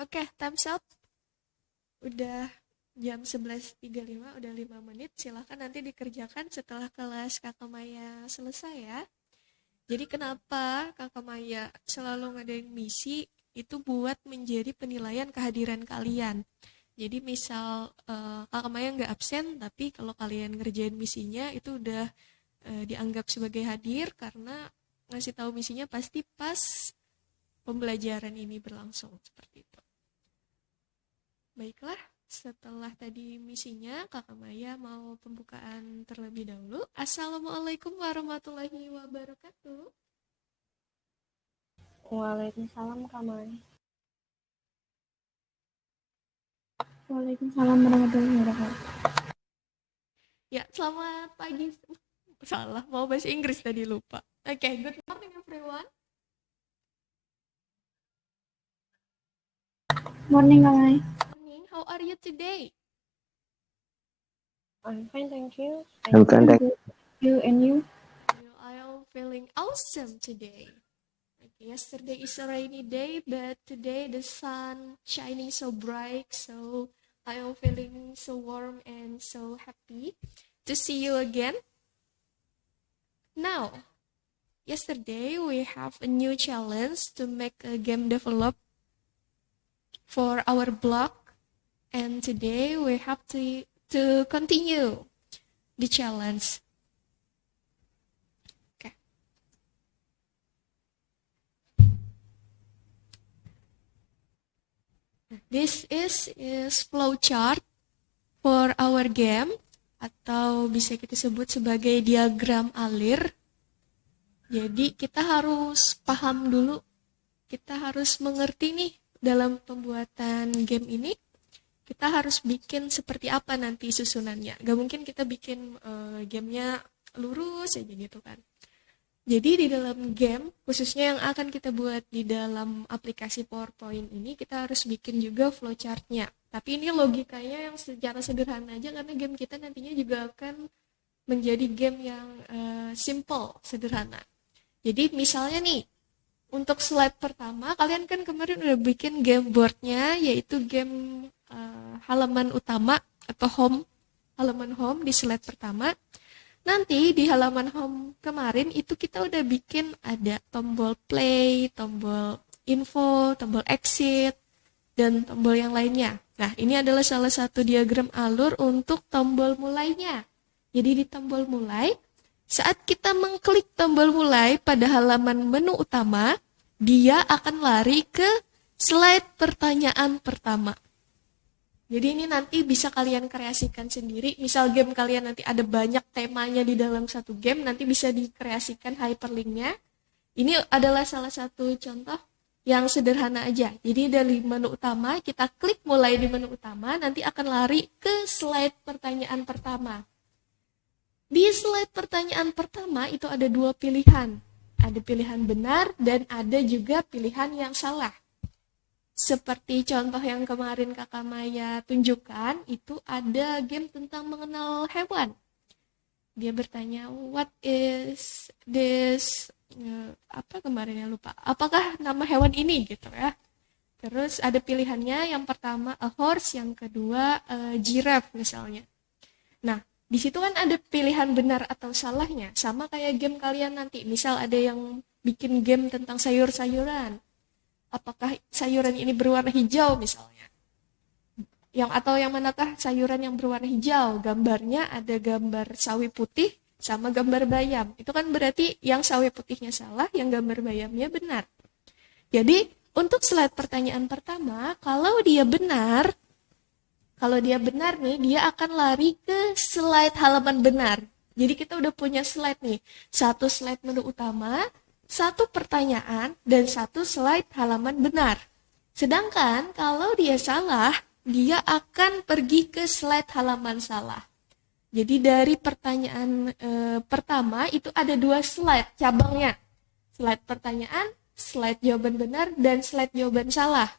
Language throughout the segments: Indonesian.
Oke, time's up. Udah jam 11.35, udah 5 menit. Silahkan nanti dikerjakan setelah kelas Kakak Maya selesai ya. Jadi kenapa Kakak Maya selalu ngadain misi itu buat menjadi penilaian kehadiran kalian. Jadi misal Kakak Maya nggak absen, tapi kalau kalian ngerjain misinya itu udah dianggap sebagai hadir karena ngasih tahu misinya pasti pas pembelajaran ini berlangsung seperti itu. Baiklah, setelah tadi misinya, Kakak Maya mau pembukaan terlebih dahulu. Assalamualaikum warahmatullahi wabarakatuh. Waalaikumsalam Kak Mai. Waalaikumsalam warahmatullahi wabarakatuh. Ya, selamat pagi. Salah, mau bahasa Inggris tadi lupa. Oke, good morning everyone. Morning Kak Mai. Morning, how are you today? I'm fine, thank you. I'm fine, thank You and you? I am feeling awesome today. Okay, yesterday is a rainy day, but today the sun shining so bright, so I am feeling so warm and so happy to see you again. Now, yesterday we have a new challenge to make a game develop for our blog, and today we have to continue the challenge. Okay. This is flowchart for our game, atau bisa kita sebut sebagai diagram alir. Jadi kita harus paham dulu, kita harus mengerti nih dalam pembuatan game ini, kita harus bikin seperti apa nanti susunannya. Gak mungkin kita bikin gamenya lurus aja gitu kan. Jadi di dalam game, khususnya yang akan kita buat di dalam aplikasi PowerPoint ini, kita harus bikin juga flowchartnya. Tapi ini logikanya yang secara sederhana aja, karena game kita nantinya juga akan menjadi game yang simple, sederhana. Jadi misalnya nih, untuk slide pertama, kalian kan kemarin udah bikin game boardnya, yaitu game halaman utama atau halaman home di slide pertama. Nanti di halaman home kemarin itu kita udah bikin ada tombol play, tombol info, tombol exit, dan tombol yang lainnya. Nah, ini adalah salah satu diagram alur untuk tombol mulainya. Jadi di tombol mulai, saat kita mengklik tombol mulai pada halaman menu utama, dia akan lari ke slide pertanyaan pertama. Jadi ini nanti bisa kalian kreasikan sendiri. Misal game kalian nanti ada banyak temanya di dalam satu game, nanti bisa dikreasikan hyperlinknya. Ini adalah salah satu contoh yang sederhana aja. Jadi dari menu utama, kita klik mulai di menu utama, nanti akan lari ke slide pertanyaan pertama. Di slide pertanyaan pertama itu ada dua pilihan. Ada pilihan benar dan ada juga pilihan yang salah. Seperti contoh yang kemarin Kakak Maya tunjukkan, itu ada game tentang mengenal hewan. Dia bertanya, what is this, apa kemarin ya lupa, apakah nama hewan ini gitu ya. Terus ada pilihannya, yang pertama a horse, yang kedua giraffe misalnya. Nah, di situ kan ada pilihan benar atau salahnya, sama kayak game kalian nanti. Misal ada yang bikin game tentang sayur-sayuran. Apakah sayuran ini berwarna hijau misalnya? Atau yang manakah sayuran yang berwarna hijau? Gambarnya ada gambar sawi putih sama gambar bayam. Itu kan berarti yang sawi putihnya salah, yang gambar bayamnya benar. Jadi untuk slide pertanyaan pertama, kalau dia benar nih, dia akan lari ke slide halaman benar. Jadi kita udah punya slide nih. Satu slide menu utama, satu pertanyaan, dan satu slide halaman benar. Sedangkan kalau dia salah, dia akan pergi ke slide halaman salah. Jadi dari pertanyaan pertama itu ada dua slide cabangnya. Slide pertanyaan, slide jawaban benar, dan slide jawaban salah.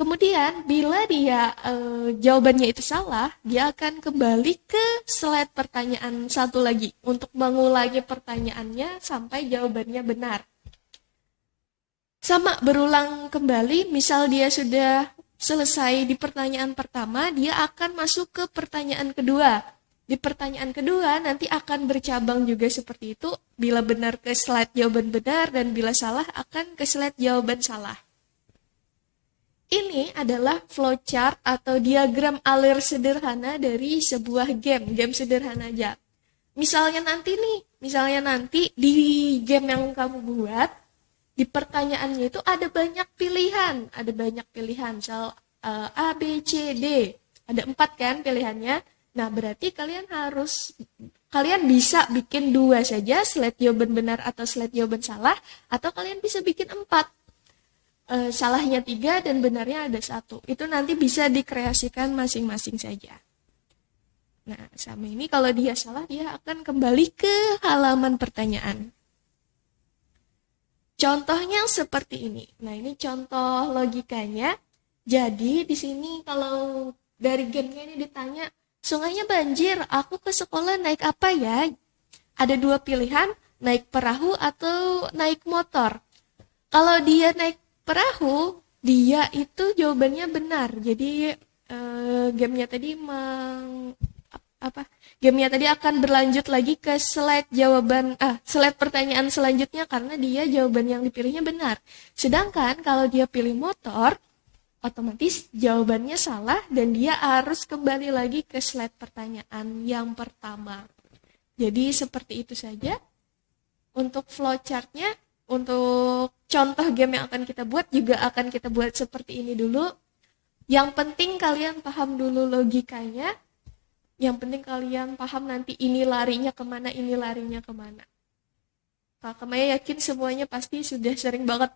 Kemudian bila dia jawabannya itu salah, dia akan kembali ke slide pertanyaan satu lagi untuk mengulangi pertanyaannya sampai jawabannya benar. Sama berulang kembali, misal dia sudah selesai di pertanyaan pertama, dia akan masuk ke pertanyaan kedua. Di pertanyaan kedua nanti akan bercabang juga seperti itu, bila benar ke slide jawaban benar dan bila salah akan ke slide jawaban salah. Ini adalah flowchart atau diagram alir sederhana dari sebuah game sederhana aja. Misalnya nanti di game yang kamu buat, di pertanyaannya itu ada banyak pilihan, misal A, B, C, D, ada 4 kan pilihannya. Nah, berarti kalian bisa bikin 2 saja, slide jawaban benar atau slide jawaban salah, atau kalian bisa bikin 4. Salahnya 3 dan benarnya ada 1. Itu nanti bisa dikreasikan masing-masing saja. Nah, sama ini kalau dia salah, dia akan kembali ke halaman pertanyaan. Contohnya seperti ini. Nah, ini contoh logikanya. Jadi, di sini kalau dari gamenya ini ditanya, sungainya banjir, aku ke sekolah naik apa ya? Ada 2 pilihan, naik perahu atau naik motor. Kalau dia naik perahu, dia itu jawabannya benar. Jadi, gamenya tadi gamenya tadi akan berlanjut lagi ke slide pertanyaan selanjutnya karena dia jawaban yang dipilihnya benar. Sedangkan kalau dia pilih motor, otomatis jawabannya salah dan dia harus kembali lagi ke slide pertanyaan yang pertama. Jadi seperti itu saja untuk flowchartnya. Untuk contoh game yang akan kita buat juga akan kita buat seperti ini dulu. Yang penting kalian paham dulu logikanya. Yang penting kalian paham nanti ini larinya kemana, ini larinya kemana. Kakak Maya yakin semuanya pasti sudah sering banget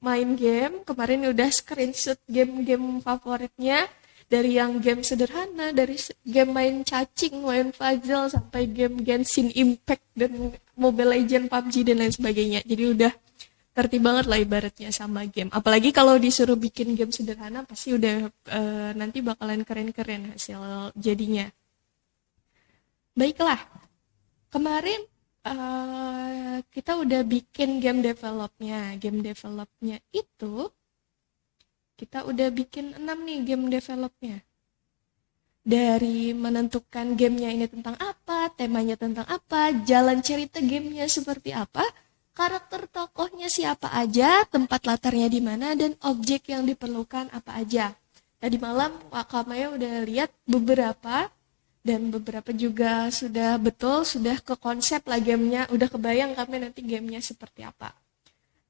main game. Kemarin udah screenshot game-game favoritnya. Dari yang game sederhana, dari game main cacing, main puzzle, sampai game Genshin Impact dan Mobile Legends, PUBG, dan lain sebagainya. Jadi udah ngerti banget lah ibaratnya sama game. Apalagi kalau disuruh bikin game sederhana, pasti udah nanti bakalan keren-keren hasil jadinya. Baiklah, kemarin kita udah bikin game developnya. Game developnya itu kita udah bikin 6 nih game developnya. Dari menentukan gamenya ini tentang apa, temanya tentang apa, jalan cerita gamenya seperti apa, karakter tokohnya siapa aja, tempat latarnya di mana, dan objek yang diperlukan apa aja. Tadi malam Kak Maya udah lihat beberapa, dan beberapa juga sudah ke konsep lah gamenya, udah kebayang kami nanti gamenya seperti apa.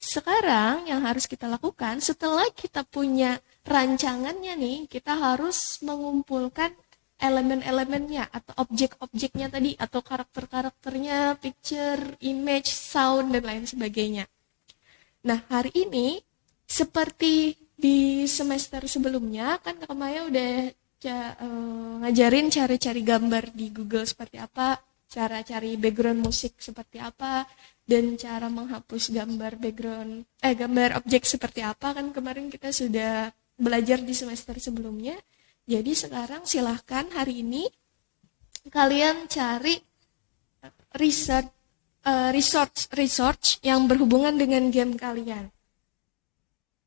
Sekarang yang harus kita lakukan setelah kita punya rancangannya nih, kita harus mengumpulkan elemen-elemennya atau objek-objeknya tadi atau karakter-karakternya, picture, image, sound, dan lain sebagainya. Nah, hari ini seperti di semester sebelumnya kan Kak Maya udah ngajarin cara cari gambar di Google seperti apa, cara cari background musik seperti apa, dan cara menghapus gambar objek seperti apa kan kemarin kita sudah belajar di semester sebelumnya. Jadi sekarang silahkan hari ini kalian cari research yang berhubungan dengan game kalian.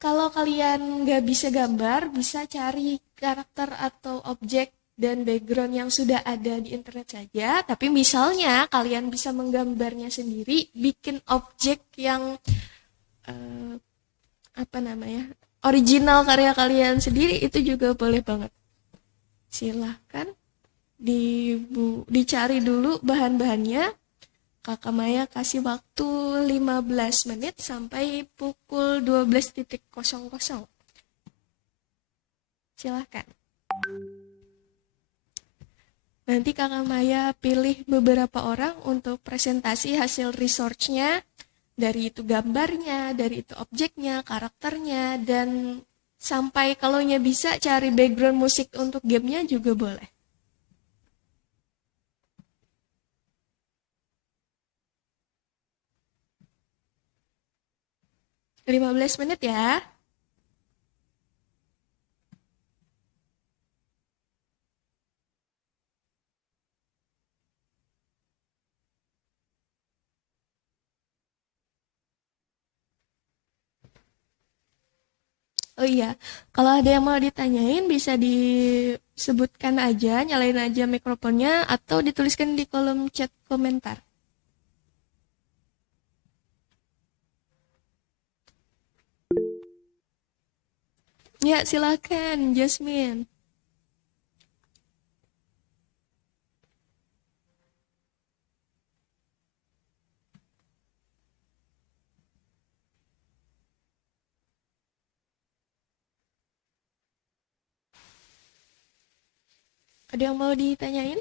Kalau kalian nggak bisa gambar, bisa cari karakter atau objek dan background yang sudah ada di internet saja. Tapi misalnya kalian bisa menggambarnya sendiri, bikin objek yang original karya kalian sendiri, itu juga boleh banget. Silahkan dicari dulu bahan-bahannya. Kakak Maya kasih waktu 15 menit sampai pukul 12.00. Silahkan. Nanti Kakak Maya pilih beberapa orang untuk presentasi hasil research-nya. Dari itu gambarnya, dari itu objeknya, karakternya, dan sampai kalau bisa cari background musik untuk gamenya juga boleh. 15 menit ya. Oh iya, kalau ada yang mau ditanyain bisa disebutkan aja, nyalain aja mikrofonnya atau dituliskan di kolom chat komentar. Ya, silakan, Jasmine. Ada yang mau ditanyain?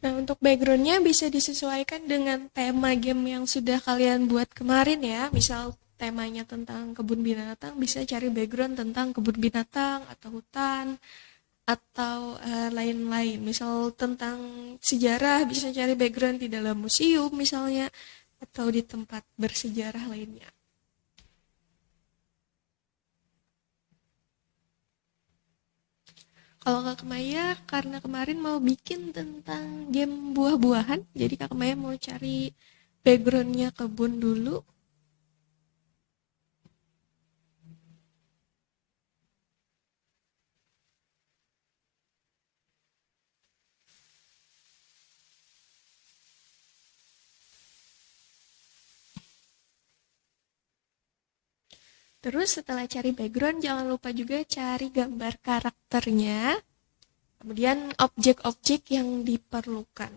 Nah, untuk backgroundnya bisa disesuaikan dengan tema game yang sudah kalian buat kemarin ya. Misal temanya tentang kebun binatang, bisa cari background tentang kebun binatang atau hutan atau lain-lain. Misal tentang sejarah, bisa cari background di dalam museum misalnya atau di tempat bersejarah lainnya. Kalau Kak Maya karena kemarin mau bikin tentang game buah-buahan, jadi Kak Maya mau cari backgroundnya kebun dulu. Terus setelah cari background, jangan lupa juga cari gambar karakternya, kemudian objek-objek yang diperlukan.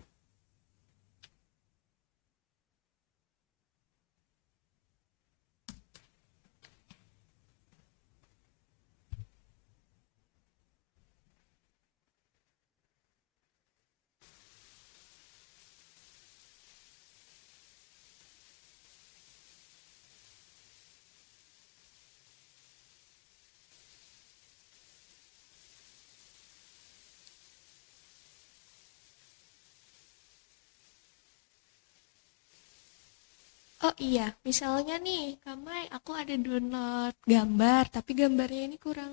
Oh iya, misalnya nih, Kamai, aku ada download gambar, tapi gambarnya ini kurang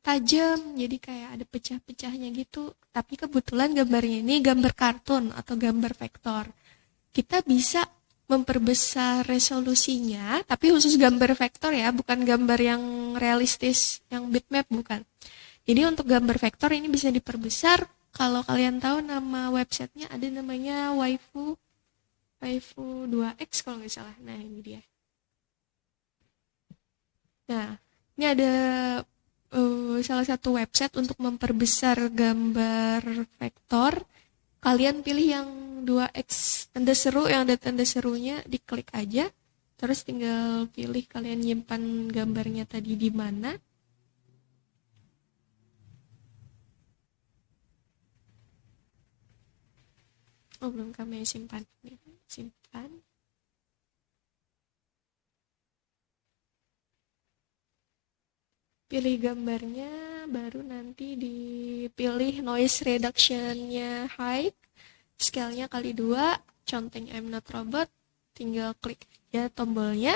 tajam, jadi kayak ada pecah-pecahnya gitu. Tapi kebetulan gambarnya ini gambar kartun atau gambar vektor. Kita bisa memperbesar resolusinya, tapi khusus gambar vektor ya, bukan gambar yang realistis, yang bitmap bukan. Jadi untuk gambar vektor ini bisa diperbesar. Kalau kalian tahu nama websitenya ada namanya Waifu 2X kalau nggak salah. Nah ini dia. Nah ini ada salah satu website untuk memperbesar gambar vektor. Kalian pilih yang 2X tanda seru, yang ada tanda serunya diklik aja. Terus tinggal pilih kalian nyimpan gambarnya tadi di mana. Oh belum kami simpan. Simpan. Pilih gambarnya, baru nanti dipilih noise reduction-nya high, scale-nya kali 2, conteng I'm not robot, tinggal klik aja tombolnya.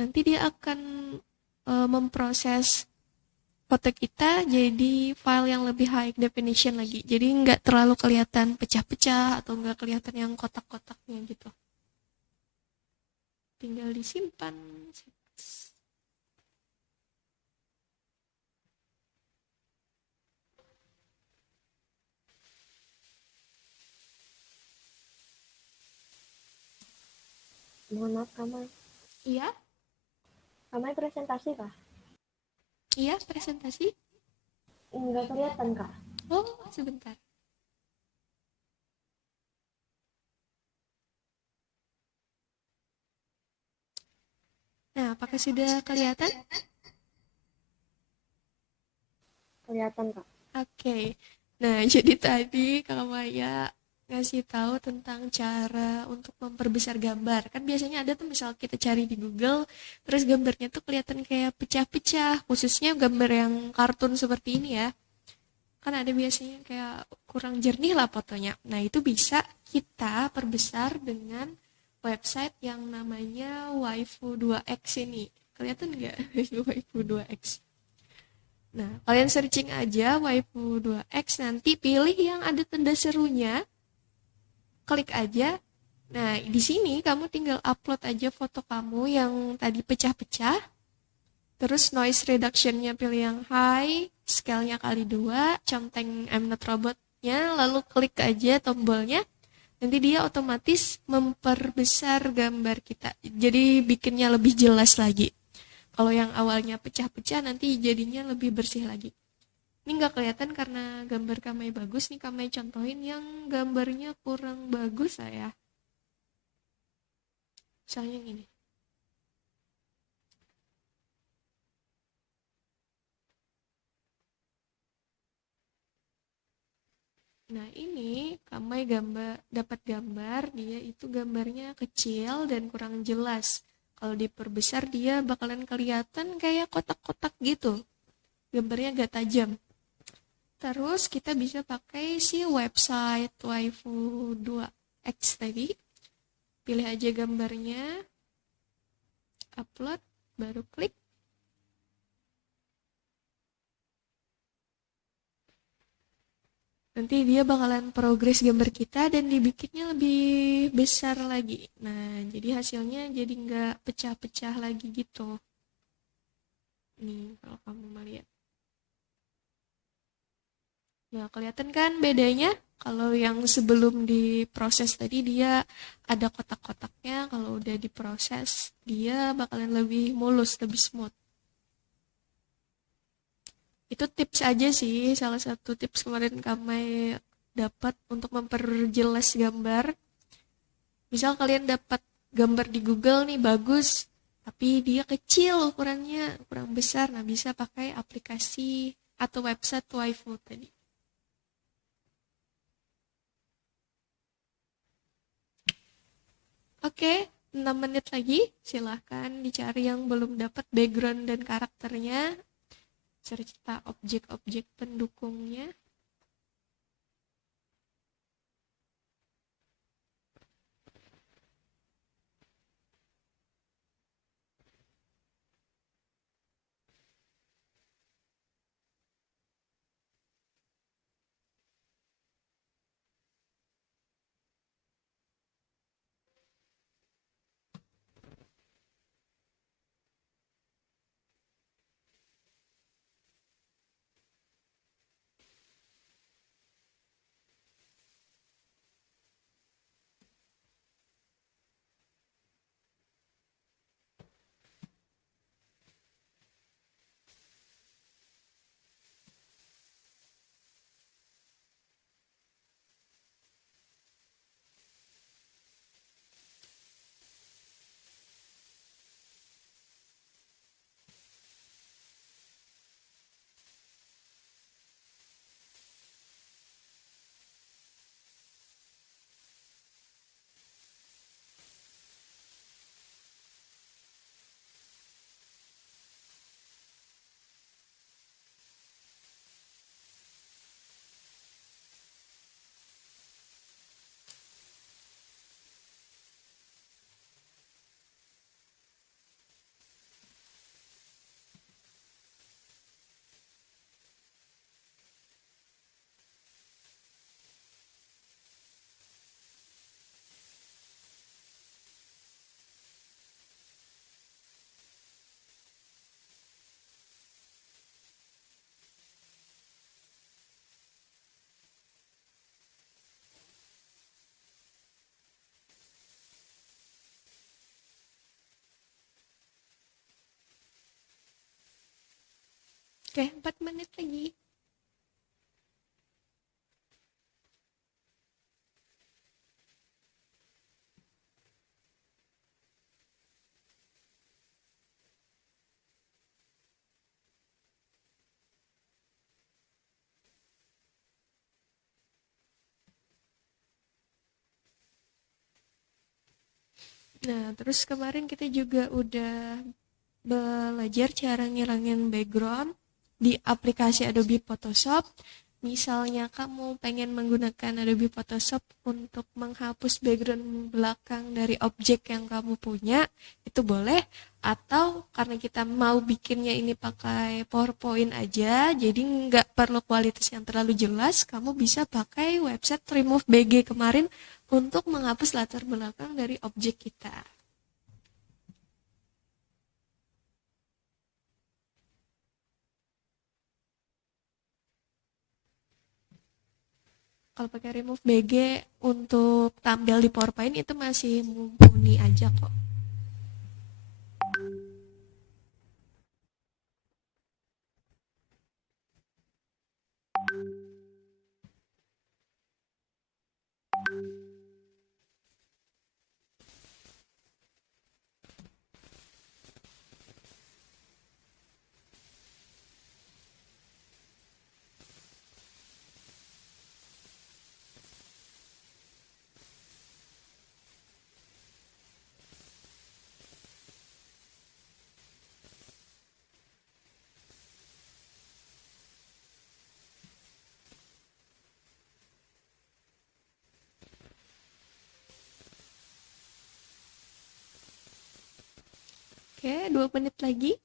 Nanti dia akan memproses foto kita jadi file yang lebih high definition lagi. Jadi nggak terlalu kelihatan pecah-pecah atau nggak kelihatan yang kotak-kotaknya gitu. Tinggal disimpan. Mohon maaf, Kamai. Iya, Kamai presentasi kah? iya presentasi. Nggak kelihatan kak. Oh, sebentar. Nah, apakah sudah kelihatan? Kelihatan kak. Oke. Nah, jadi tadi Kak Maya ngasih tahu tentang cara untuk memperbesar gambar. Kan biasanya ada tuh misal kita cari di Google, terus gambarnya tuh kelihatan kayak pecah-pecah, khususnya gambar yang kartun seperti ini ya. Kan ada biasanya kayak kurang jernih lah fotonya. Nah, itu bisa kita perbesar dengan website yang namanya Waifu 2X ini. Kelihatan nggak? Waifu 2X. Nah, kalian searching aja Waifu 2X, nanti pilih yang ada tanda serunya, klik aja. Nah, di sini kamu tinggal upload aja foto kamu yang tadi pecah-pecah, terus noise reduction-nya pilih yang high, scale-nya kali 2, conteng I'm not robot-nya, lalu klik aja tombolnya, nanti dia otomatis memperbesar gambar kita. Jadi bikinnya lebih jelas lagi. Kalau yang awalnya pecah-pecah nanti jadinya lebih bersih lagi. Ini nggak kelihatan karena gambar Kamai bagus. Nih Kamai contohin yang gambarnya kurang bagus saya. Misalnya yang ini. Nah ini Kamai dapat gambar, dia itu gambarnya kecil dan kurang jelas. Kalau diperbesar dia bakalan kelihatan kayak kotak-kotak gitu. Gambarnya gak tajam. Terus kita bisa pakai si website Waifu 2X tadi. Pilih aja gambarnya, upload, baru klik. Nanti dia bakalan progres gambar kita dan dibikinnya lebih besar lagi. Nah, jadi hasilnya jadi nggak pecah-pecah lagi gitu. Nih, kalau kamu mau lihat. Nah, kelihatan kan bedanya? Kalau yang sebelum diproses tadi dia ada kotak-kotaknya, kalau udah diproses dia bakalan lebih mulus, lebih smooth. Itu tips aja sih, salah satu tips kemarin kami dapat untuk memperjelas gambar. Misal kalian dapat gambar di Google nih bagus, tapi dia kecil ukurannya, kurang besar. Nah, bisa pakai aplikasi atau website Waifu tadi. Oke, 6 menit lagi. Silahkan dicari yang belum dapat background dan karakternya, serta objek-objek pendukungnya. Oke, 4 menit lagi. Nah, terus kemarin kita juga udah belajar cara ngilangin background di aplikasi Adobe Photoshop. Misalnya kamu pengen menggunakan Adobe Photoshop untuk menghapus background belakang dari objek yang kamu punya, itu boleh. Atau karena kita mau bikinnya ini pakai PowerPoint aja, jadi nggak perlu kualitas yang terlalu jelas, kamu bisa pakai website Remove BG kemarin untuk menghapus latar belakang dari objek kita. Kalau pakai Remove BG untuk tampil di PowerPoint itu masih mumpuni aja kok. Oke, 2 menit lagi.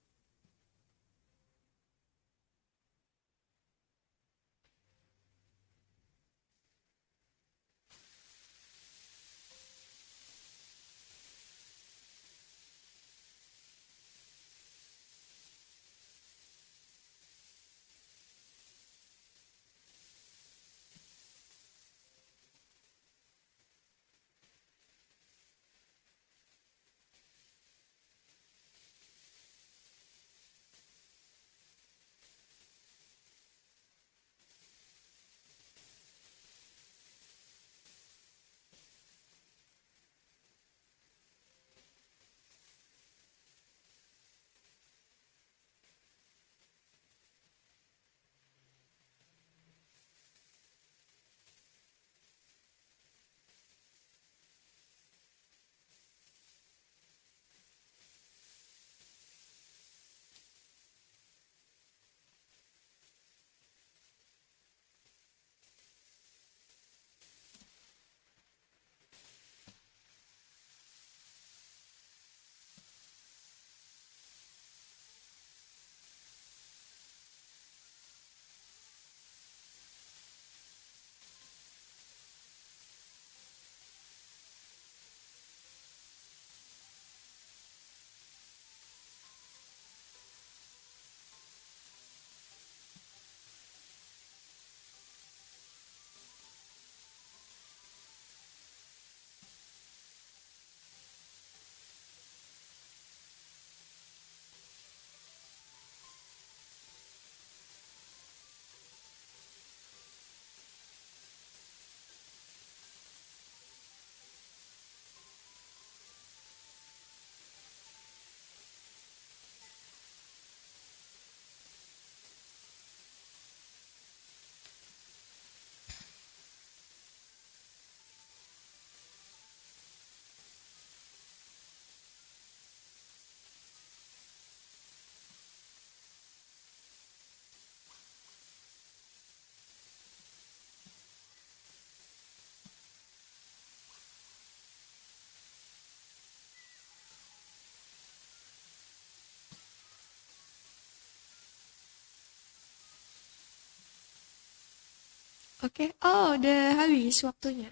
Oke, oh udah habis waktunya.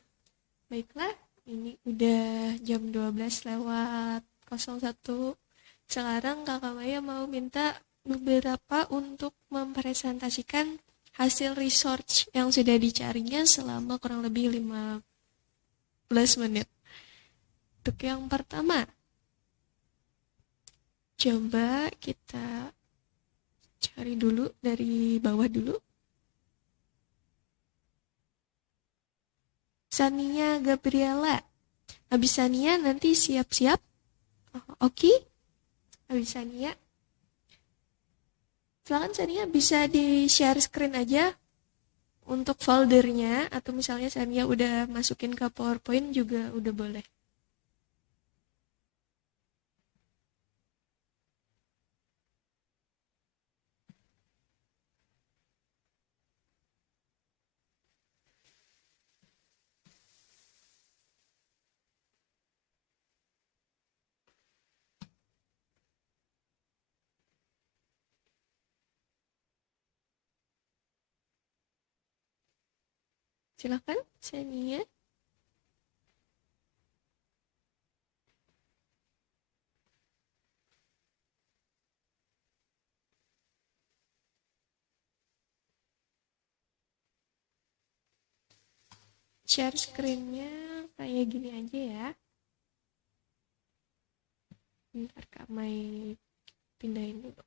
Baiklah, ini udah jam 12 lewat 01. Sekarang Kakak Maya mau minta beberapa untuk mempresentasikan hasil research yang sudah dicarinya selama kurang lebih 15 menit. Untuk yang pertama, coba kita Cari dulu dari bawah dulu. Sania Gabriela. Habis Sania nanti siap-siap. Oke. Habis Sania. Silakan Sania bisa di-share screen aja untuk foldernya, atau misalnya Sania udah masukin ke PowerPoint juga udah boleh. Silakan Sania. Share screen-nya kayak gini aja ya. Bentar Kak Mai pindahin dulu.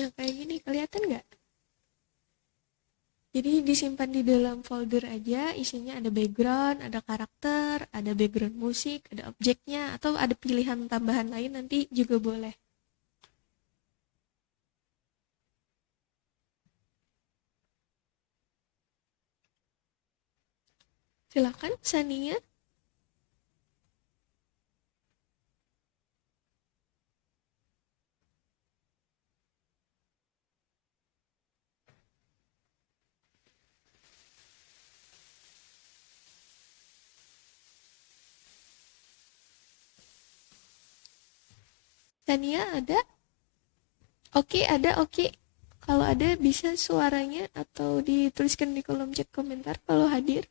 Nah, kayak gini kelihatan nggak? Jadi disimpan di dalam folder aja, isinya ada background, ada karakter, ada background musik, ada objeknya, atau ada pilihan tambahan lain nanti juga boleh. Silakan Sania. Sania ada? Oke, ada oke. Kalau ada bisa suaranya atau dituliskan di kolom chat komentar kalau hadir.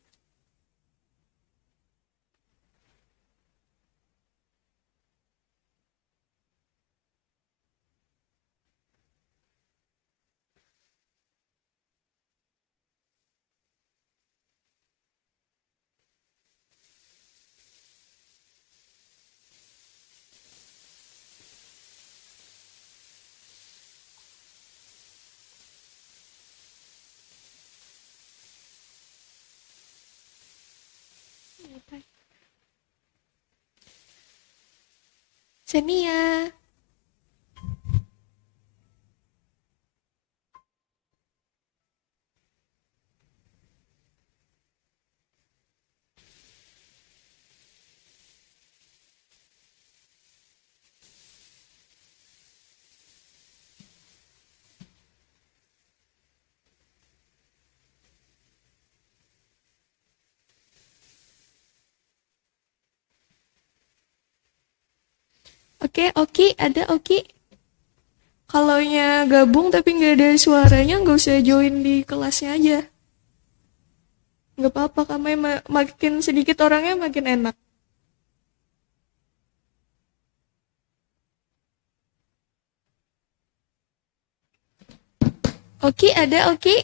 Sania. Oke, oke, ada oke. Kalaunya gabung tapi nggak ada suaranya, nggak usah join di kelasnya aja. Nggak apa-apa, kamu makin sedikit orangnya makin enak. Oke, ada oke.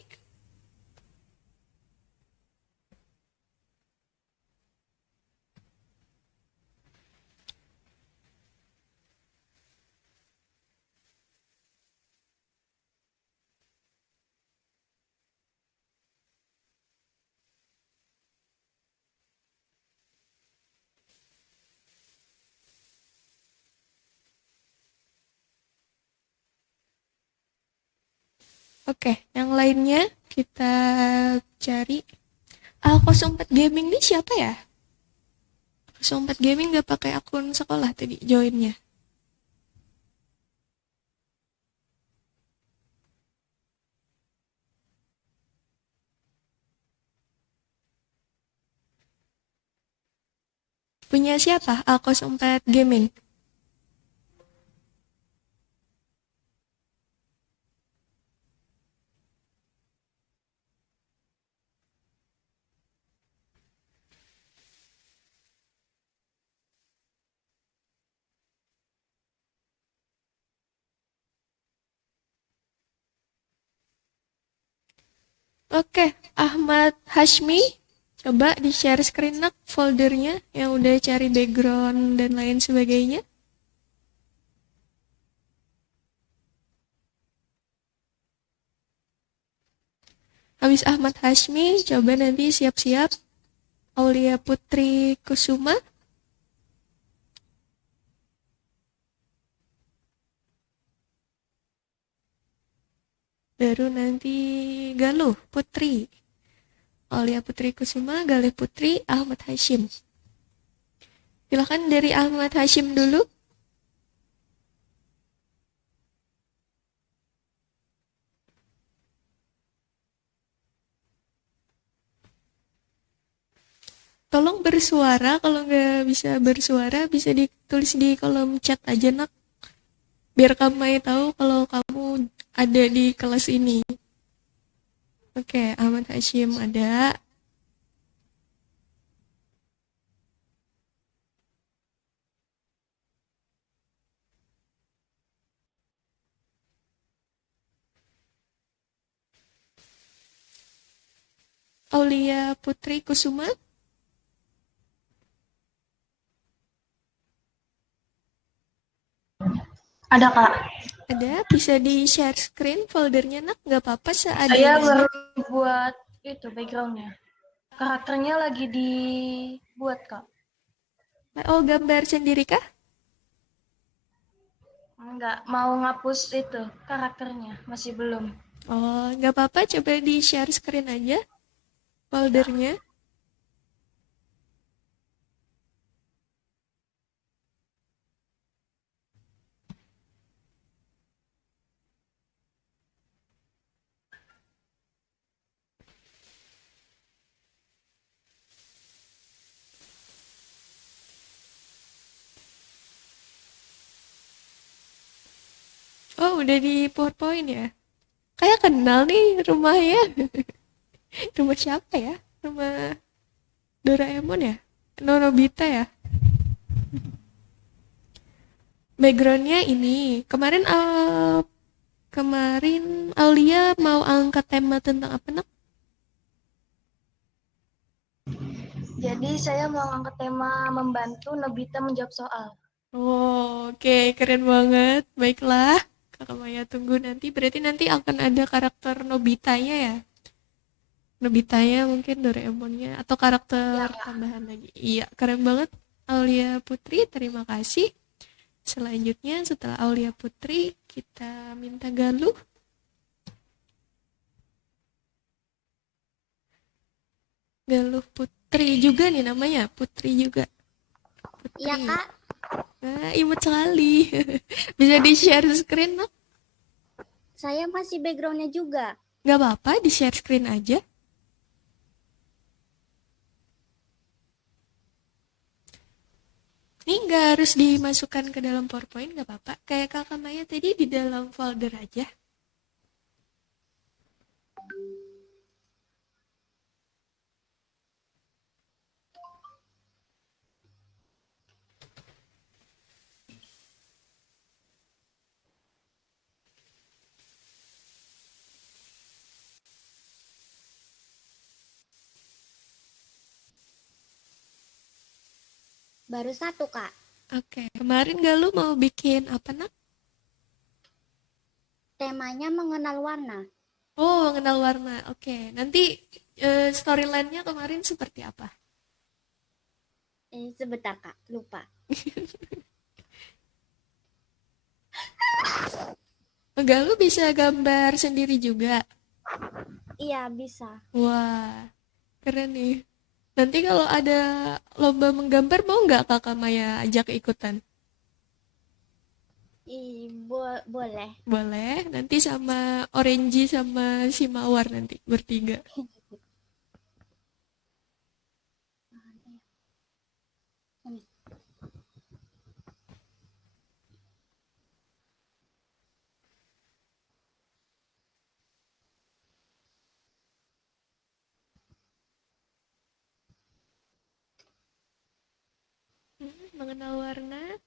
Oke, yang lainnya kita cari. A04 Gaming ini siapa ya? 04 Gaming nggak pakai akun sekolah tadi joinnya. Punya siapa? A04 Gaming. Oke, Ahmad Hashmi, coba di-share screen nak foldernya yang udah cari background dan lain sebagainya. Habis Ahmad Hashmi, coba nanti siap-siap Aulia Putri Kusuma. Baru nanti Galuh Putri. Aulia Putri Kusuma, Galih Putri, Ahmad Hashim. Silakan dari Ahmad Hashim dulu. Tolong bersuara, kalau nggak bisa bersuara bisa ditulis di kolom chat aja nak. Biar kami tahu kalau kamu ada di kelas ini. Oke, Ahmad Hashim ada. Aulia Putri Kusuma Ada Kak. ada. Bisa di share screen foldernya nak, nggak apa-apa Saya seadanya aja. baru buat itu backgroundnya. Karakternya lagi dibuat Kak. Oh, gambar sendiri kah? Enggak, mau ngapus itu karakternya, masih belum. Oh, nggak apa-apa, coba di share screen aja foldernya. Oh, udah di PowerPoint ya? Kayak kenal nih rumahnya. Rumah siapa ya? Rumah Doraemon ya? Nobita ya? Backgroundnya ini. Kemarin Alia mau angkat tema tentang apa nak? Jadi saya mau angkat tema membantu Nobita menjawab soal. Oh, oke, keren banget. Baiklah, Kakak Maya tunggu nanti. Berarti nanti akan ada karakter Nobitanya ya? Nobitanya mungkin Doraemonnya atau karakter Ya. tambahan lagi. Iya, keren banget. Aulia Putri, terima kasih. Selanjutnya setelah Aulia Putri, kita minta Galuh. Galuh Putri juga nih namanya, Putri juga. Putri. Iya Kak, Nah, imut sekali. Bisa di-share screen, nak? saya masih backgroundnya juga. Gak apa-apa, di-share screen aja. Ini nggak harus dimasukkan ke dalam PowerPoint, nggak apa-apa. Kayak Kakak Maya tadi di dalam folder aja. Baru satu Kak. Oke, kemarin gak lu mau bikin apa nak? Temanya mengenal warna. Oh, mengenal warna. Oke, nanti storyline-nya kemarin seperti apa? Sebentar Kak, lupa. Galuh bisa gambar sendiri juga. Iya, bisa. Wah, keren nih. Nanti kalau ada lomba menggambar mau nggak Kakak Maya ajak ikutan? Boleh. Boleh. Nanti sama Orange sama si Mawar nanti bertiga. Mengenal warna,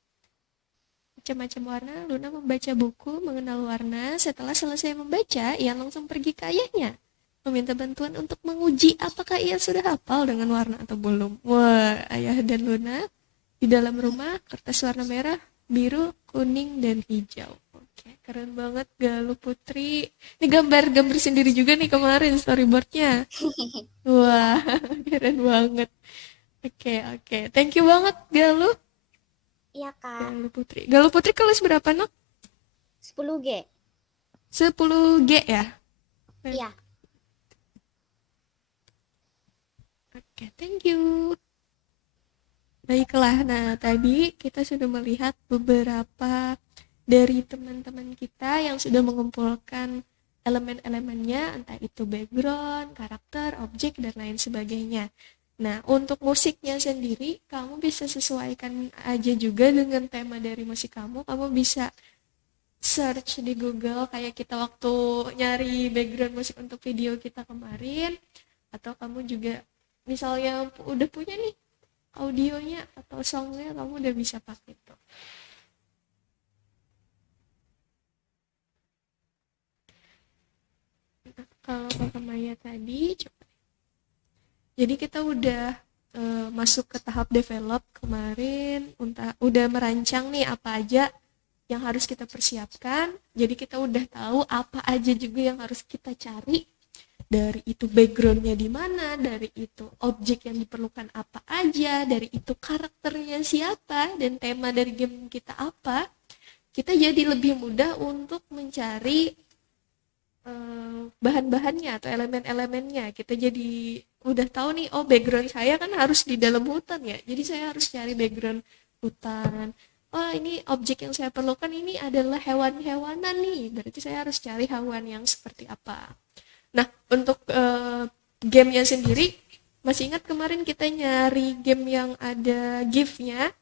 macam-macam warna. Luna membaca buku mengenal warna. Setelah selesai membaca, ia langsung pergi ke ayahnya, meminta bantuan untuk menguji apakah ia sudah hafal dengan warna atau belum. Wah, ayah dan Luna di dalam rumah, kertas warna merah, biru, kuning, dan hijau. Oke, keren banget Galuh Putri. Ini gambar-gambar sendiri juga nih kemarin storyboardnya. Wah, keren banget. Oke, oke. Thank you banget Galuh. Iya, Kak. Galuh Putri. Galuh Putri kelas berapa nak? 10G. 10G ya? Iya. Oke, thank you. Baiklah, nah tadi kita sudah melihat beberapa dari teman-teman kita yang sudah mengumpulkan elemen-elemennya, entah itu background, karakter, objek, dan lain sebagainya. Nah, untuk musiknya sendiri, kamu bisa sesuaikan aja juga dengan tema dari musik kamu. Kamu bisa search di Google, kayak kita waktu nyari background musik untuk video kita kemarin. Atau kamu juga, misalnya udah punya nih audionya atau songnya, kamu udah bisa pakai itu. Nah, kalau Kakak Maya tadi, coba. Jadi kita udah masuk ke tahap develop kemarin, udah merancang nih apa aja yang harus kita persiapkan. Jadi kita udah tahu apa aja juga yang harus kita cari. Dari itu backgroundnya di mana, dari itu objek yang diperlukan apa aja, dari itu karakternya siapa, dan tema dari game kita apa. Kita jadi lebih mudah untuk mencari bahan-bahannya atau elemen-elemennya. Kita jadi udah tahu nih, oh background saya kan harus di dalam hutan ya, jadi saya harus cari background hutan. Oh, ini objek yang saya perlukan ini adalah hewan-hewanan nih, berarti saya harus cari hewan yang seperti apa. Nah, untuk gamenya sendiri, masih ingat kemarin kita nyari game yang ada GIF-nya.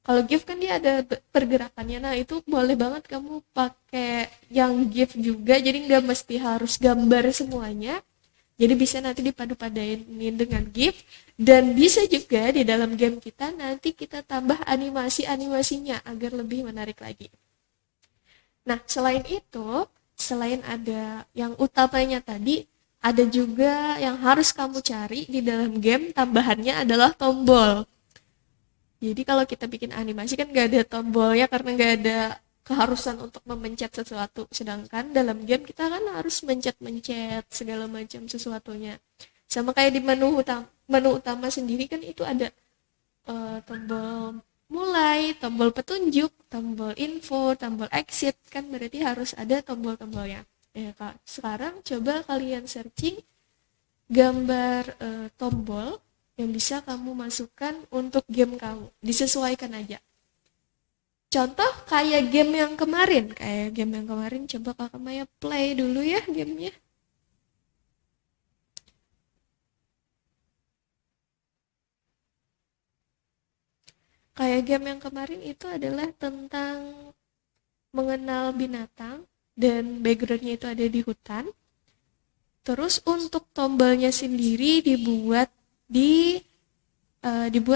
Kalau GIF kan dia ada pergerakannya. Nah, itu boleh banget kamu pakai yang GIF juga. Jadi nggak mesti harus gambar semuanya. Jadi bisa nanti dipadu-padainin dengan GIF. Dan bisa juga di dalam game kita nanti kita tambah animasi-animasinya agar lebih menarik lagi. Nah, selain itu, selain ada yang utamanya tadi, ada juga yang harus kamu cari di dalam game, tambahannya adalah tombol. Jadi kalau kita bikin animasi kan nggak ada tombol ya, karena nggak ada keharusan untuk memencet sesuatu. Sedangkan dalam game kita kan harus mencet-mencet segala macam sesuatunya. Sama kayak di menu utama sendiri kan itu ada tombol mulai, tombol petunjuk, tombol info, tombol exit, kan berarti harus ada tombol-tombolnya. Ya, Kak. Sekarang coba kalian searching gambar tombol yang bisa kamu masukkan untuk game kamu. Disesuaikan aja. Contoh kayak game yang kemarin coba Kakak Maya play dulu ya gamenya. Kayak game yang kemarin itu adalah tentang mengenal binatang dan backgroundnya itu ada di hutan. Terus untuk tombolnya sendiri dibuat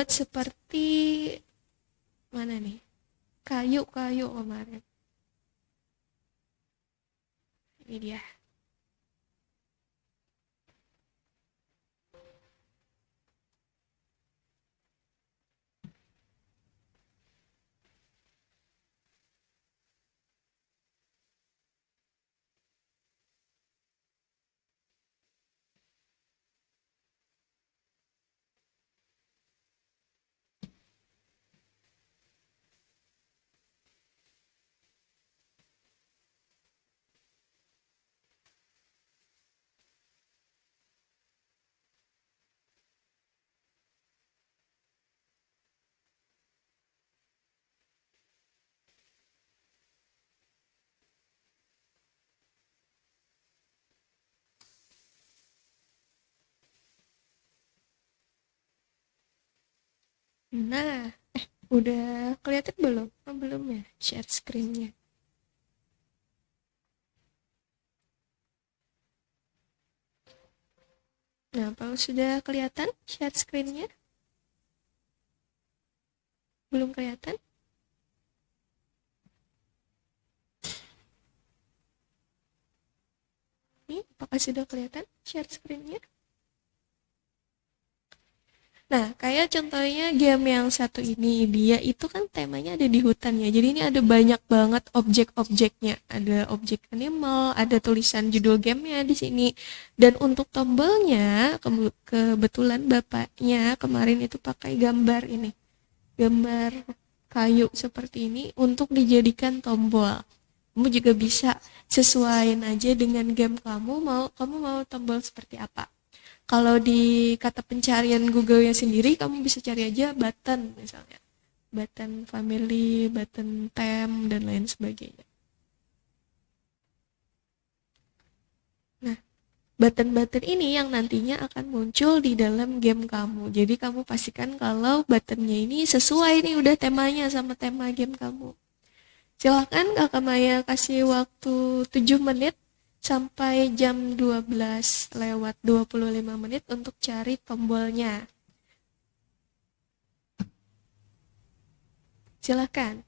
seperti mana nih? Kayu-kayu kemarin. Ini dia. Nah, udah kelihatan belum? Oh, belum ya, share screen-nya. Nah, kalau sudah kelihatan share screen-nya? Belum kelihatan? Nih, apakah sudah kelihatan share screen-nya? Nah, kayak contohnya game yang satu ini, dia itu kan temanya ada di hutan ya. Jadi ini ada banyak banget objek-objeknya. Ada objek animal, ada tulisan judul gamenya di sini. Dan untuk tombolnya, kebetulan bapaknya kemarin itu pakai gambar ini. Gambar kayu seperti ini untuk dijadikan tombol. Kamu juga bisa sesuaiin aja dengan game kamu mau tombol seperti apa. Kalau di kata pencarian Google-nya sendiri, kamu bisa cari aja button misalnya. Button family, button tem, dan lain sebagainya. Nah, button-button ini yang nantinya akan muncul di dalam game kamu. Jadi kamu pastikan kalau buttonnya ini sesuai nih udah temanya sama tema game kamu. Silahkan Kakak Maya kasih waktu 7 menit sampai jam 12 lewat 25 menit untuk cari tombolnya. Silahkan.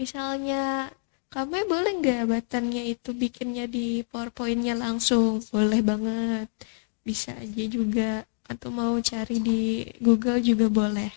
Misalnya, kamu boleh nggak buttonnya itu bikinnya di PowerPoint-nya langsung? Boleh banget. Bisa aja juga. Atau mau cari di Google juga boleh.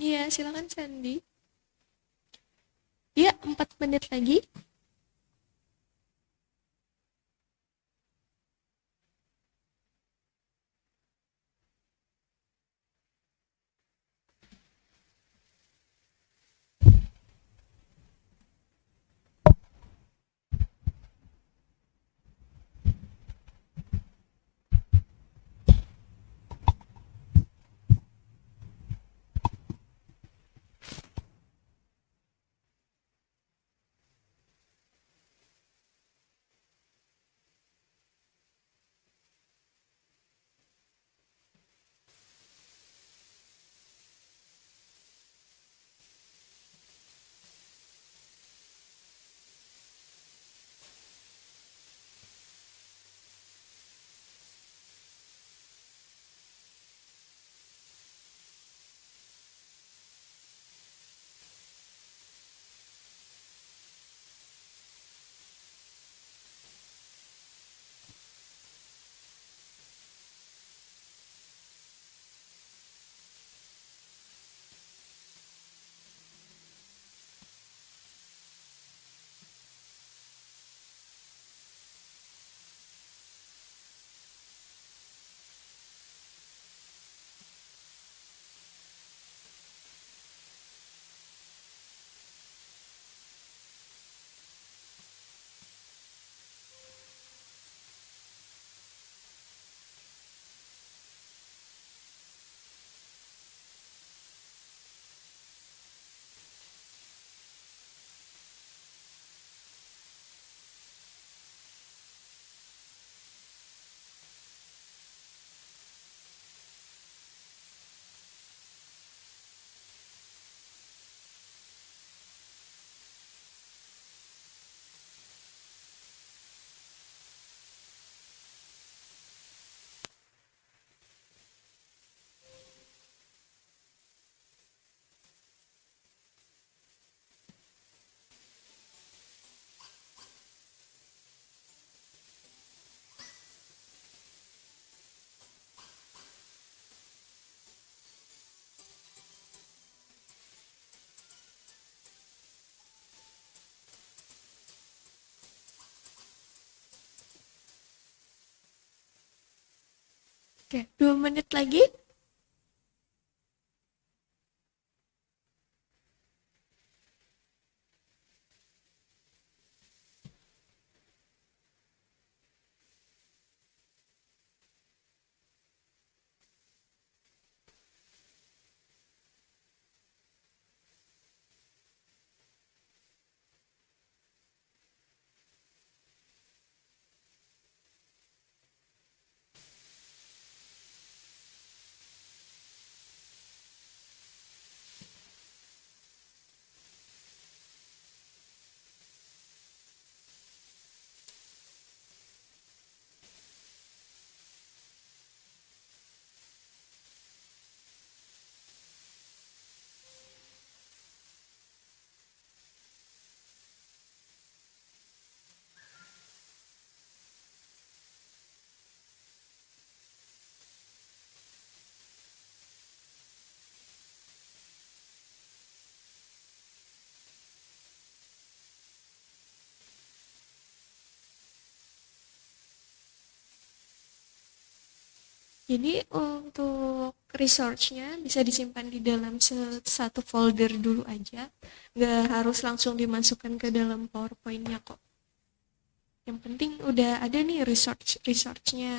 Iya, silakan Sandy. Iya, 4 menit lagi. Oke, 2 menit lagi. Jadi untuk resource-nya bisa disimpan di dalam satu folder dulu aja. Nggak harus langsung dimasukkan ke dalam PowerPoint-nya kok. Yang penting udah ada nih resource-nya.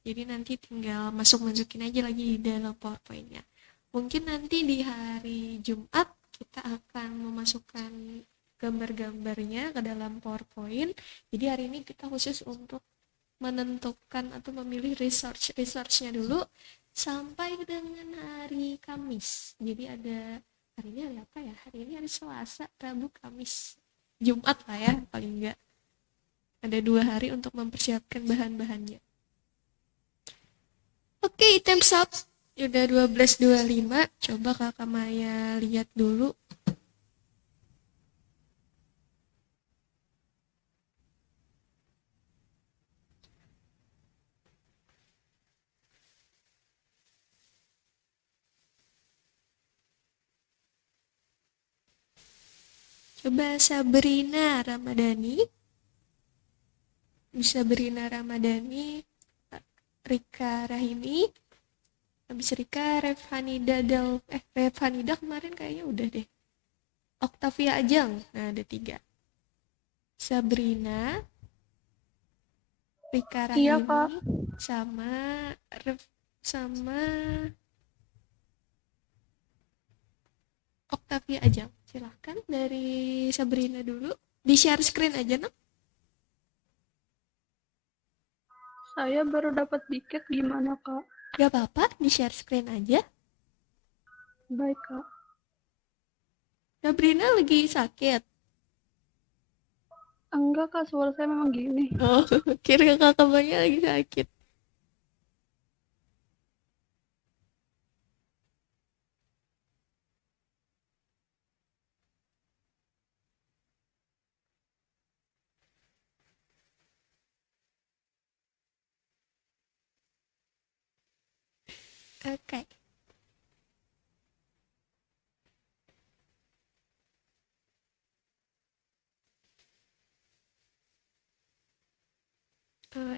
Jadi nanti tinggal masukin aja lagi di dalam PowerPoint-nya. Mungkin nanti di hari Jumat kita akan memasukkan gambar-gambarnya ke dalam PowerPoint. Jadi hari ini kita khusus untuk menentukan atau memilih research-nya dulu sampai dengan hari Kamis. Jadi ada hari ini hari apa ya? Hari ini hari Selasa, Rabu, Kamis, Jumat lah ya paling enggak. Ada 2 hari untuk mempersiapkan bahan-bahannya. Oke, time's up. Udah 12.25. Coba Kakak Maya lihat dulu. Coba Sabrina Ramadhani. Sabrina Ramadhani, Rika Rahimi, habis Rika Revanida kemarin kayaknya udah deh. Octavia Ajeng, nah ada 3. Sabrina, Rika Iya, Rahimi, Kak. sama sama Octavia Ajeng. Silahkan dari Sabrina dulu. Di share screen aja, nak. Saya baru dapat tiket, gimana, Kak? Gak apa-apa, di share screen aja. Baik, Kak. Sabrina lagi sakit. Enggak, Kak, suara saya memang gini. Oh, kira kakak banyak lagi sakit. Oke.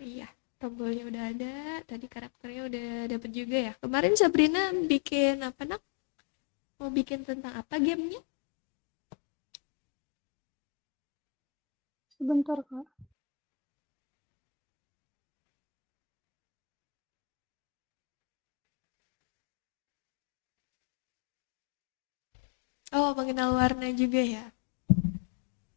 Iya, tombolnya udah ada, tadi karakternya udah dapet juga ya. Kemarin Sabrina bikin apa, nak? Mau bikin tentang apa gamenya? Sebentar, Kak. Oh, mengenal warna juga ya.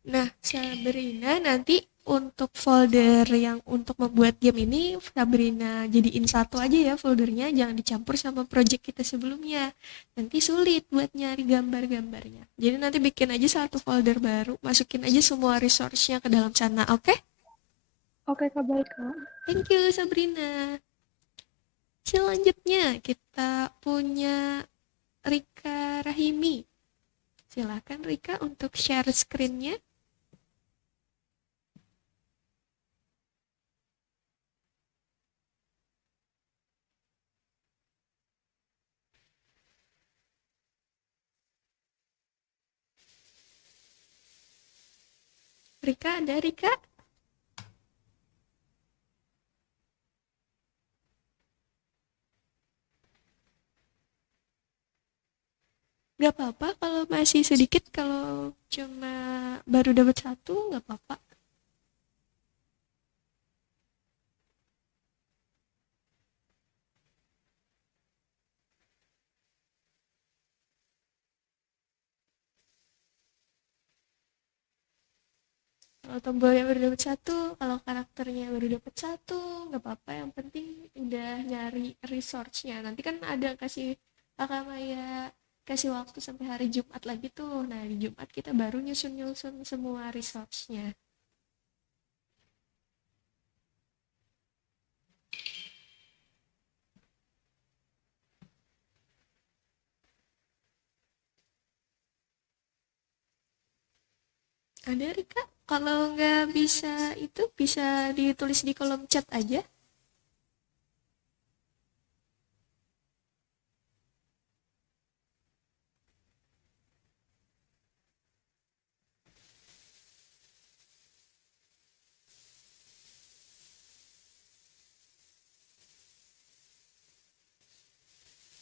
Nah, Sabrina nanti untuk folder yang untuk membuat game ini Sabrina jadiin satu aja ya foldernya, jangan dicampur sama project kita sebelumnya. Nanti sulit buat nyari gambar-gambarnya. Jadi nanti bikin aja satu folder baru, masukin aja semua resource-nya ke dalam sana, oke? Oke, Kak, baik, Kak. Thank you Sabrina. Selanjutnya kita punya Rika Rahimi. Silakan Rika untuk share screen-nya. Rika, ada Rika? Nggak apa-apa kalau masih sedikit, kalau cuma baru dapat satu nggak apa-apa. Kalau tombolnya baru dapat satu, kalau karakternya baru dapat satu, nggak apa-apa. Yang penting udah nyari resource-nya. Nanti kan ada kasih Kakak Maya kasih waktu sampai hari Jumat lagi tuh. Nah, di Jumat kita baru nyusun-nyusun semua resource-nya. Ada Rika? Kalau nggak bisa itu bisa ditulis di kolom chat aja.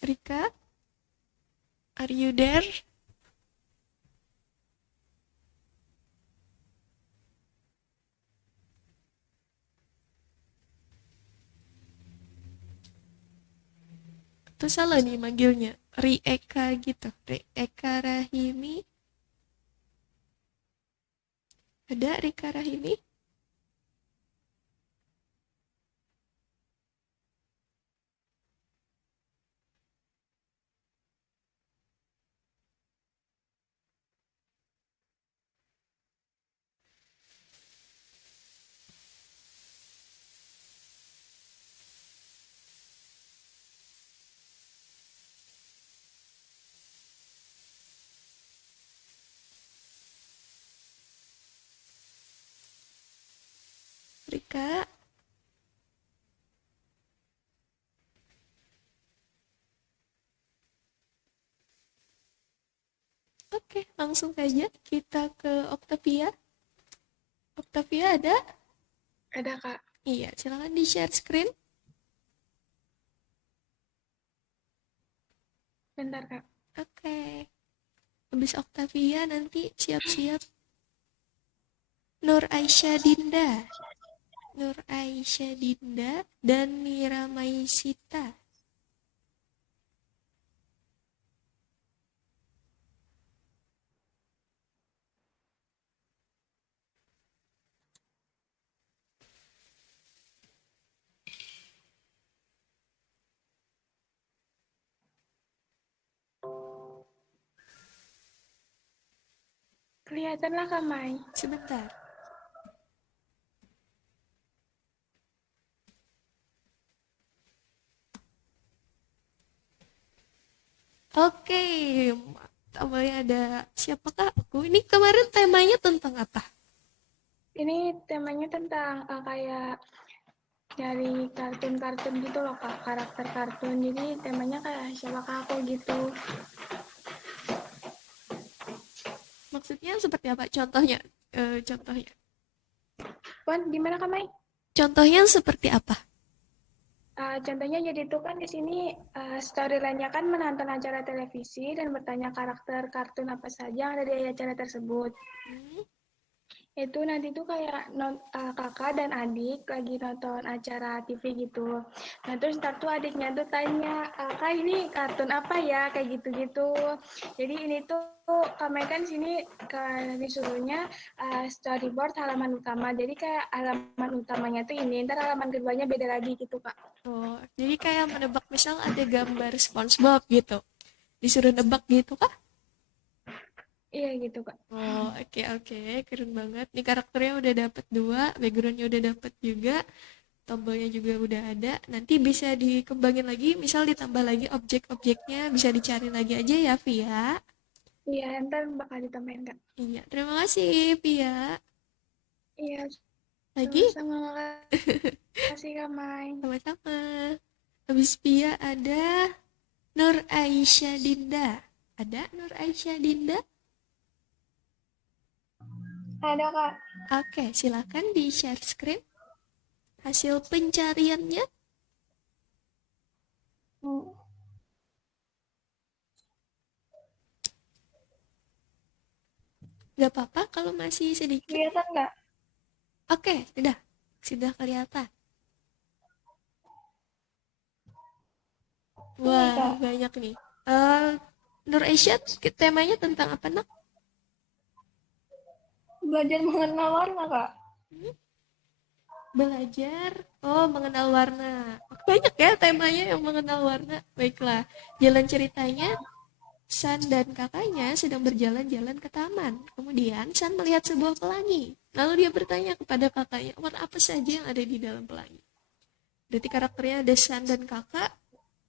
Rika, are you there? Tuh salah nih manggilnya. Rieka gitu. Rieka Rahimi. Ada Rika Rahimi? Rika? Oke, langsung saja kita ke Octavia. Octavia ada? Ada, Kak. Iya, silakan di share screen. Bentar, Kak. Oke. Habis Octavia nanti siap-siap Nur Aisyah Dinda. Nur Aisyah Dinda dan Mira Maisita. Kelihatanlah, Kak Mai. Sebentar. Oke, tambahnya ada siapakah aku? Ini kemarin temanya tentang apa? Ini temanya tentang kayak dari kartun-kartun gitu loh, Kak. Karakter kartun. Jadi temanya kayak siapakah aku gitu. Maksudnya seperti apa? Contohnya, contohnya. Wan, gimana, Kak Mai? Contohnya seperti apa? Contohnya jadi itu kan di sini storyline-nya kan menonton acara televisi dan bertanya karakter kartun apa saja yang ada di acara tersebut. Hmm, Itu nanti tuh kayak kakak dan adik lagi nonton acara TV gitu. Nah terus ntar tuh adiknya tuh tanya, kak ini kartun apa ya kayak gitu-gitu. Jadi ini tuh kami kan sini disuruhnya storyboard halaman utama. Jadi kayak halaman utamanya tuh ini, ntar halaman keduanya beda lagi gitu kak. Oh, jadi kayak menebak, misal ada gambar SpongeBob gitu. Disuruh nebak gitu kah? Iya gitu kak. Oh, oke oke, keren banget. Nih karakternya udah dapet dua, backgroundnya udah dapet juga, tombolnya juga udah ada. Nanti bisa dikembangin lagi, misal ditambah lagi objek-objeknya, bisa dicari lagi aja ya, Via. Iya ntar bakal ditambahin kak. Iya, terima kasih, Via. Iya Lagi, sama-sama makasih kak Mai. sama-sama. Habis Via ada Nur Aisyah Dinda. Ada Nur Aisyah Dinda? Ada kak. Oke, silakan di share screen hasil pencariannya. Hmm. Nggak apa-apa kalau masih sedikit. Kelihatan nggak? Oke, sudah kelihatan. Ini Wah, Kak, banyak nih. Eh, Nur Asia, temanya tentang apa, Nak? belajar mengenal warna Kak. Hmm? Belajar, mengenal warna. Banyak ya temanya yang mengenal warna. Baiklah, jalan ceritanya, San dan kakaknya sedang berjalan-jalan ke taman. Kemudian San melihat sebuah pelangi. Lalu dia bertanya kepada kakaknya, warna apa saja yang ada di dalam pelangi? Berarti karakternya ada San dan kakak,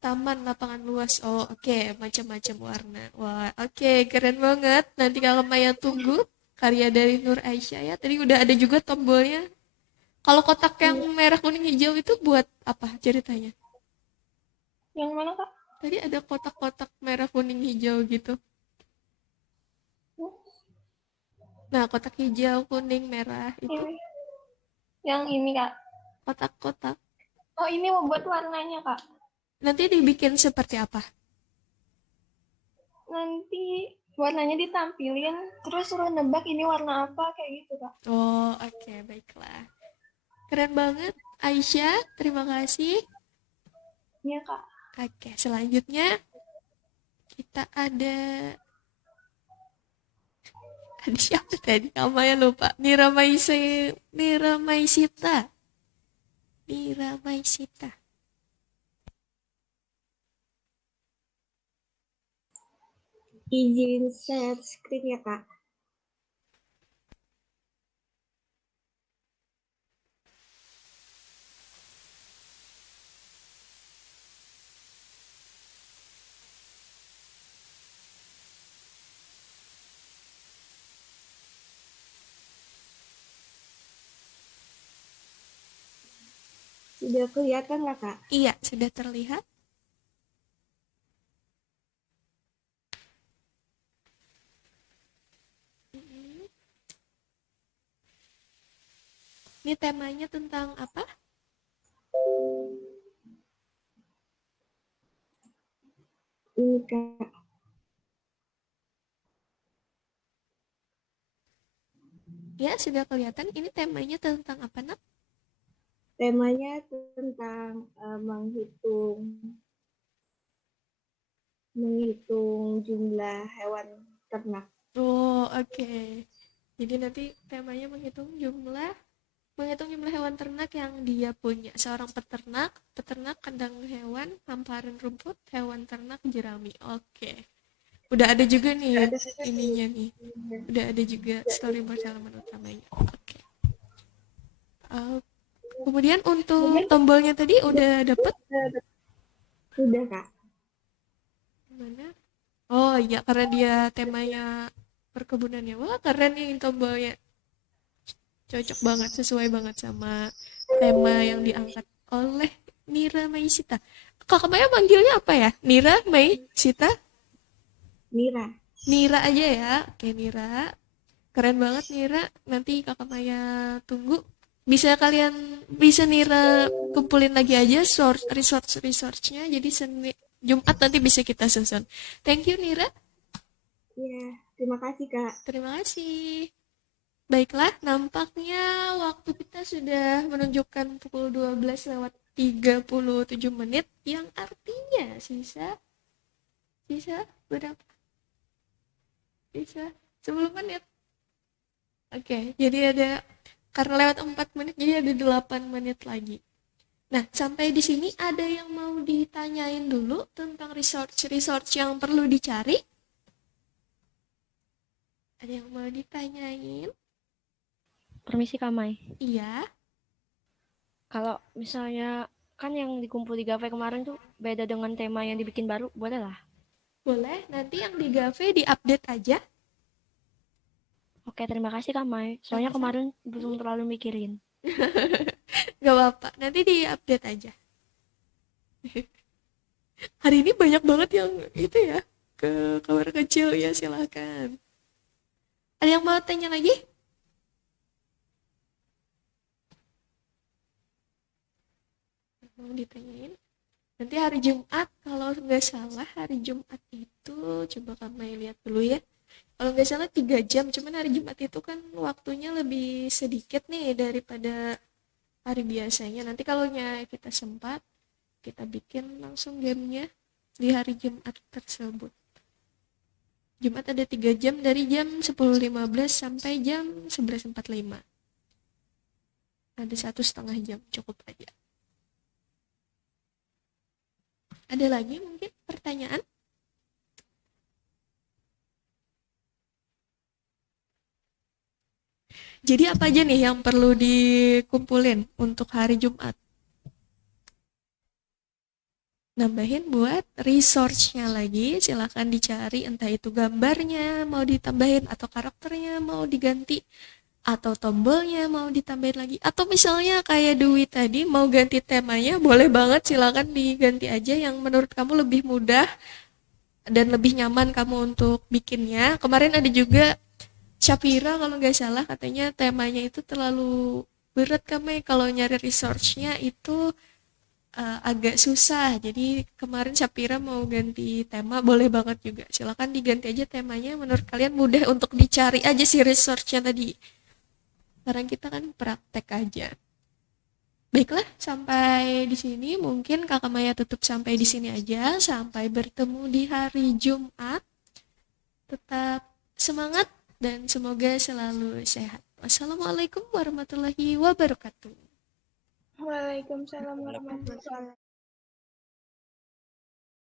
taman, lapangan luas. Oh, oke, macam-macam warna. Wah, oke, keren banget. Nanti kalau Maya tunggu karya dari Nur Aisyah ya. Tadi udah ada juga tombolnya. Kalau kotak yang Iya. merah, kuning, hijau itu buat apa ceritanya? Yang mana Kak? Tadi ada kotak-kotak merah, kuning, hijau gitu. Hmm, Nah, kotak hijau, kuning, merah itu Ini. Yang ini Kak. kotak-kotak. Oh ini mau buat warnanya Kak. Nanti dibikin seperti apa? Nanti warnanya ditampilin, terus suruh nebak ini warna apa kayak gitu Kak. Oh, oke, baiklah. Keren banget, Aisyah. Terima kasih. Iya Kak. Oke, selanjutnya kita ada siapa tadi? Namanya lupa. Nira Maisita. Nira Maisita. Izin share screen ya, Kak. Sudah kelihatan nggak, Kak? Iya, sudah terlihat. Ini temanya tentang apa? Ini, Kak. Ya, sudah kelihatan. Ini temanya tentang apa, Nak? Temanya tentang menghitung jumlah hewan ternak. Oh, oke. Jadi nanti temanya menghitung jumlah hewan ternak yang dia punya. Seorang peternak kandang hewan, hamparan rumput, hewan ternak jerami. Oke. Udah ada juga nih ininya nih. Udah ada juga storyboard halaman utamanya. Oke. Uh, Kemudian untuk tombolnya tadi udah dapet Sudah, Kak. mana? Oh iya, karena dia temanya perkebunannya. Wah, keren nih tombolnya. Cocok banget, sesuai banget sama tema yang diangkat oleh Nira Maisita. Kakak Maya manggilnya apa ya? Nira Maisita? Mira. Nira aja ya. Oke, Nira. Keren banget Nira. Nanti Kakak Maya tunggu. Bisa Nira kumpulin lagi aja resource-nya. Jadi Jumat nanti bisa kita susun. Thank you Nira. Ya, terima kasih, Kak. Terima kasih. Baiklah, nampaknya waktu kita sudah menunjukkan pukul 12 lewat 37 menit, yang artinya sisa berapa? Sisa 10 menit. Oke, jadi karena lewat 4 menit, jadi ada 8 menit lagi. Nah, sampai di sini ada yang mau ditanyain dulu tentang research yang perlu dicari? Ada yang mau ditanyain? Permisi Kak Mai. Iya. Kalau misalnya kan yang dikumpul di Gape kemarin tuh beda dengan tema yang dibikin baru, boleh lah. Boleh, nanti yang di Gape diupdate aja. Oke, terima kasih Kak Mai. Soalnya Sama-sama. kemarin belum terlalu mikirin. Gak apa-apa, nanti diupdate aja. Hari ini banyak banget yang itu ya, ke kamar kecil ya, silakan. Ada yang mau tanya lagi? Mau ditanyain? Nanti hari Jumat, kalau nggak salah hari Jumat itu, coba kami lihat dulu ya. Kalau nggak salah 3 jam, cuman hari Jumat itu kan waktunya lebih sedikit nih daripada hari biasanya. Nanti kalau kita sempat, kita bikin langsung gamenya di hari Jumat tersebut. Jumat ada 3 jam dari jam 10.15 sampai jam 11.45. Ada 1,5 jam, cukup aja. Ada lagi mungkin pertanyaan? Jadi apa aja nih yang perlu dikumpulin untuk hari Jumat? Nambahin buat resource-nya lagi, silahkan dicari entah itu gambarnya mau ditambahin atau karakternya mau diganti atau tombolnya mau ditambahin lagi, atau misalnya kayak Dwi tadi mau ganti temanya, boleh banget, silahkan diganti aja yang menurut kamu lebih mudah dan lebih nyaman kamu untuk bikinnya. Kemarin ada juga Shapira kalau nggak salah, katanya temanya itu terlalu berat, kami kalau nyari resource-nya itu agak susah. Jadi kemarin Shapira mau ganti tema, boleh banget juga. Silakan diganti aja temanya, menurut kalian mudah untuk dicari aja si resource-nya tadi. Sekarang kita kan praktek aja. Baiklah, sampai di sini mungkin Kakak Maya tutup sampai di sini aja. Sampai bertemu di hari Jumat. Tetap semangat dan semoga selalu sehat. Wassalamualaikum warahmatullahi wabarakatuh. Waalaikumsalam warahmatullahi wabarakatuh.